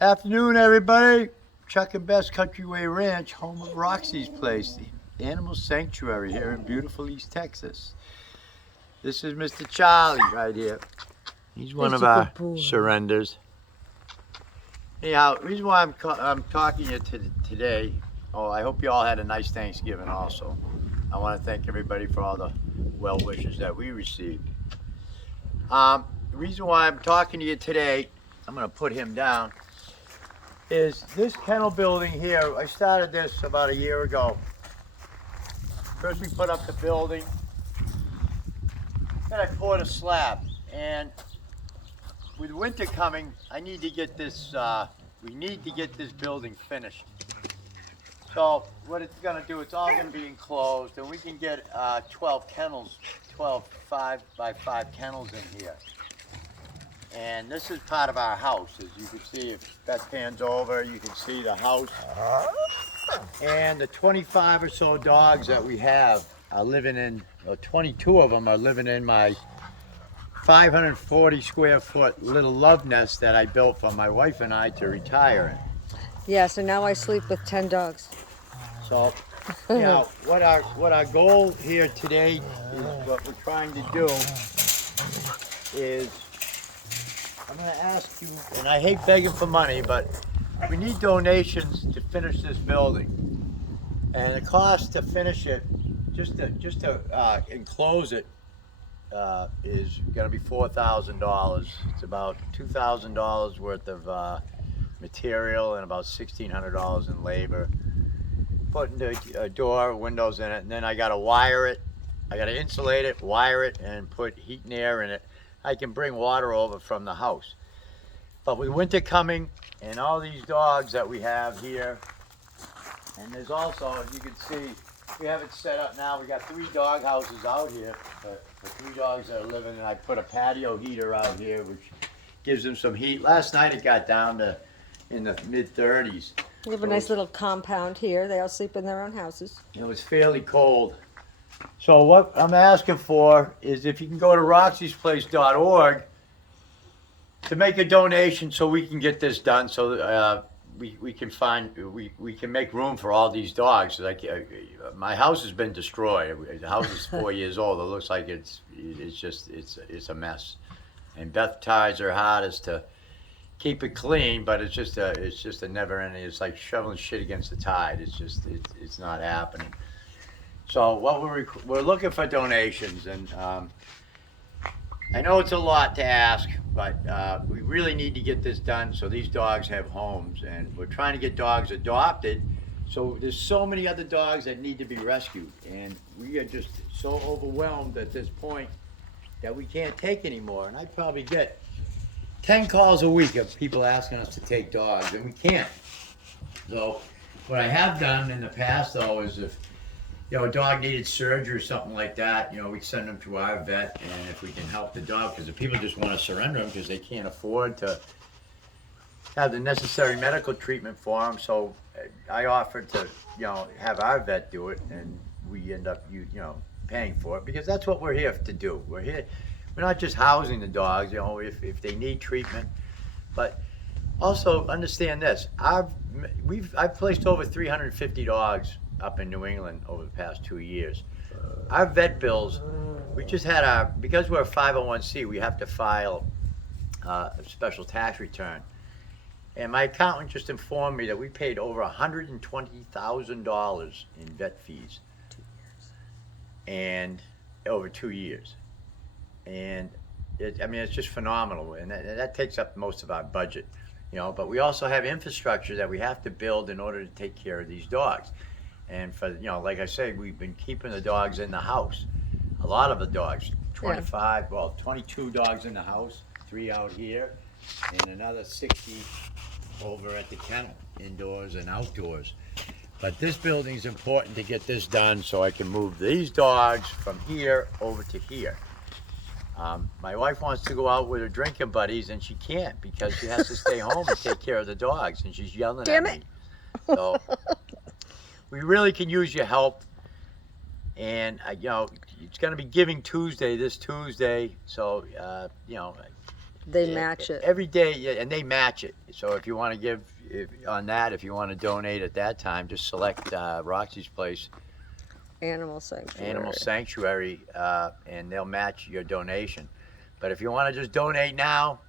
Afternoon, everybody. Chuck and Best Countryway Ranch, home of Roxy's Place, the animal sanctuary here in beautiful East Texas. This is Mr. Charlie right here. He's one of our surrenders. Anyhow, the reason why I'm talking to you today, I hope you all had a nice Thanksgiving also. I want to thank everybody for all the well wishes that we received. The reason why I'm talking to you today, I'm going to put him down, is this kennel building here. I started this about a year ago. First we put up the building, then I poured a slab, and with winter coming, I need to get this, we need to get this building finished. So what it's gonna do, it's all gonna be enclosed, and we can get 12 kennels, 12 5x5 kennels in here. And this is part of our house. As you can see, if that pans over, you can see the house. And the 25 or so dogs that we have are living in, 22 of them are living in my 540 square foot little love nest that I built for my wife and I to retire in. Yeah, so now I sleep with 10 dogs. So, what our goal here today is, what we're trying to do is, I'm going to ask you, and I hate begging for money, but we need donations to finish this building. And the cost to finish it, just to enclose it, is going to be $4,000. It's about $2,000 worth of material and about $1,600 in labor. Putting the door, windows in it, and then I got to wire it. I got to insulate it, wire it, and put heat and air in it. I can bring water over from the house. But with winter coming and all these dogs that we have here, and there's also, as you can see, we have it set up now. We got 3 dog houses out here for 3 dogs that are living, and I put a patio heater out here, which gives them some heat. Last night it got down to in the mid-30s. We have a nice little compound here. They all sleep in their own houses. It was fairly cold. So what I'm asking for is if you can go to roxysplace.org to make a donation so we can get this done, so we can make room for all these dogs. Like my house has been destroyed. The house is 4 years old. It looks like it's a mess. And Beth tries her hardest to keep it clean, but it's just a never ending. It's like shoveling shit against the tide. It's not happening. So what we're looking for donations, and I know it's a lot to ask, but we really need to get this done so these dogs have homes, and we're trying to get dogs adopted. So there's so many other dogs that need to be rescued, and we are just so overwhelmed at this point that we can't take anymore. And I probably get 10 calls a week of people asking us to take dogs, and we can't. So what I have done in the past, though, is if a dog needed surgery or something like that, we send them to our vet, and if we can help the dog, because if people just want to surrender them because they can't afford to have the necessary medical treatment for them, so I offered to, have our vet do it, and we end up, paying for it, because that's what we're here to do. We're not just housing the dogs, if they need treatment, but also understand this. I've placed over 350 dogs up in New England over the past 2 years. Our vet bills, we just had because we're a 501c, we have to file a special tax return. And my accountant just informed me that we paid over $120,000 in vet fees. 2 years. And over 2 years. And it's just phenomenal. And that takes up most of our budget, but we also have infrastructure that we have to build in order to take care of these dogs. And for, like I say, we've been keeping the dogs in the house. A lot of the dogs, 22 dogs in the house, 3 out here, and another 60 over at the kennel, indoors and outdoors. But this building's important to get this done so I can move these dogs from here over to here. My wife wants to go out with her drinking buddies, and she can't because she has to stay home and take care of the dogs, and she's yelling at me. So we really can use your help, and it's going to be Giving Tuesday this Tuesday, so They match it. every day, yeah, and they match it. So if you want to give if you want to donate at that time, just select Roxy's Place Animal sanctuary. Animal Sanctuary, and they'll match your donation. But if you want to just donate now,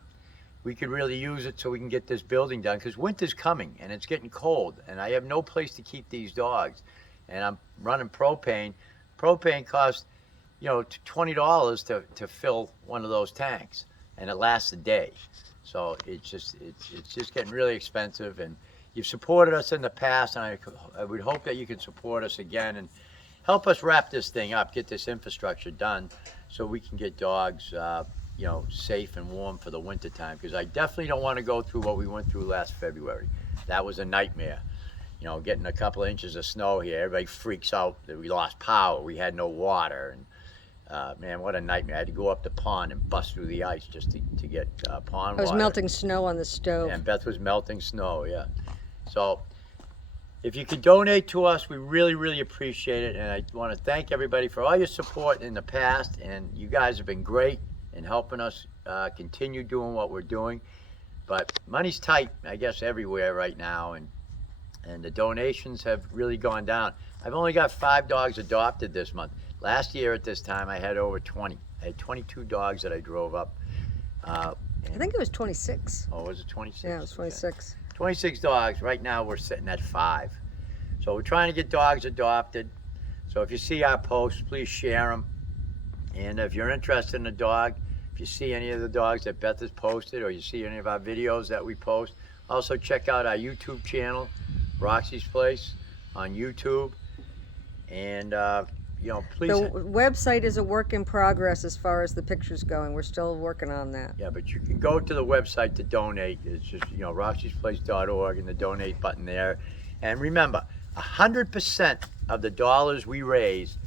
we could really use it so we can get this building done, because winter's coming and it's getting cold, and I have no place to keep these dogs, and I'm running propane. Propane costs, $20 to fill one of those tanks, and it lasts a day. So it's just getting really expensive, and you've supported us in the past, and I would hope that you can support us again and help us wrap this thing up, get this infrastructure done, so we can get dogs, safe and warm for the winter time. Because I definitely don't want to go through what we went through last February. That was a nightmare. Getting a couple of inches of snow here, everybody freaks out that we lost power, we had no water, and man, what a nightmare. I had to go up the pond and bust through the ice just to get pond water. I was melting snow on the stove. And Beth was melting snow, yeah. So if you could donate to us, we really, really appreciate it. And I want to thank everybody for all your support in the past. And you guys have been great in helping us continue doing what we're doing. But money's tight, I guess, everywhere right now. And the donations have really gone down. I've only got 5 dogs adopted this month. Last year at this time, I had over 20. I had 22 dogs that I drove up. I think it was 26. Oh, was it 26? Yeah, it was 26. 26 dogs. Right now we're sitting at 5. So we're trying to get dogs adopted. So if you see our posts, please share them. And if you're interested in a dog, if you see any of the dogs that Beth has posted, or you see any of our videos that we post, also check out our YouTube channel, Roxy's Place on YouTube. And please. The website is a work in progress as far as the pictures going. We're still working on that. Yeah, but you can go to the website to donate. It's just, roxysplace.org, and the donate button there. And remember, 100% of the dollars we raise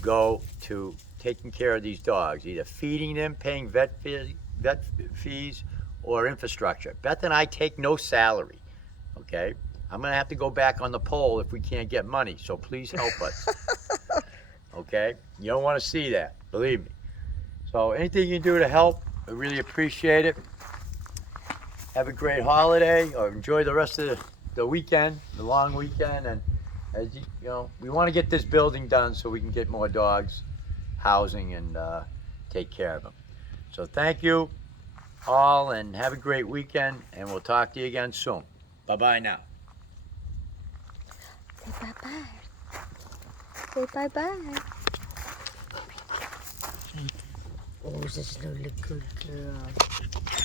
go to taking care of these dogs, either feeding them, paying vet fees, or infrastructure. Beth and I take no salary, okay? I'm going to have to go back on the poll if we can't get money, so please help us. Okay? You don't want to see that, believe me. So anything you can do to help, I really appreciate it. Have a great holiday, or enjoy the rest of the weekend, the long weekend. And as we want to get this building done so we can get more dogs, housing, and take care of them. So thank you all, and have a great weekend, and we'll talk to you again soon. Bye-bye now. Say bye-bye. Say bye-bye. Oh, this is a really good girl.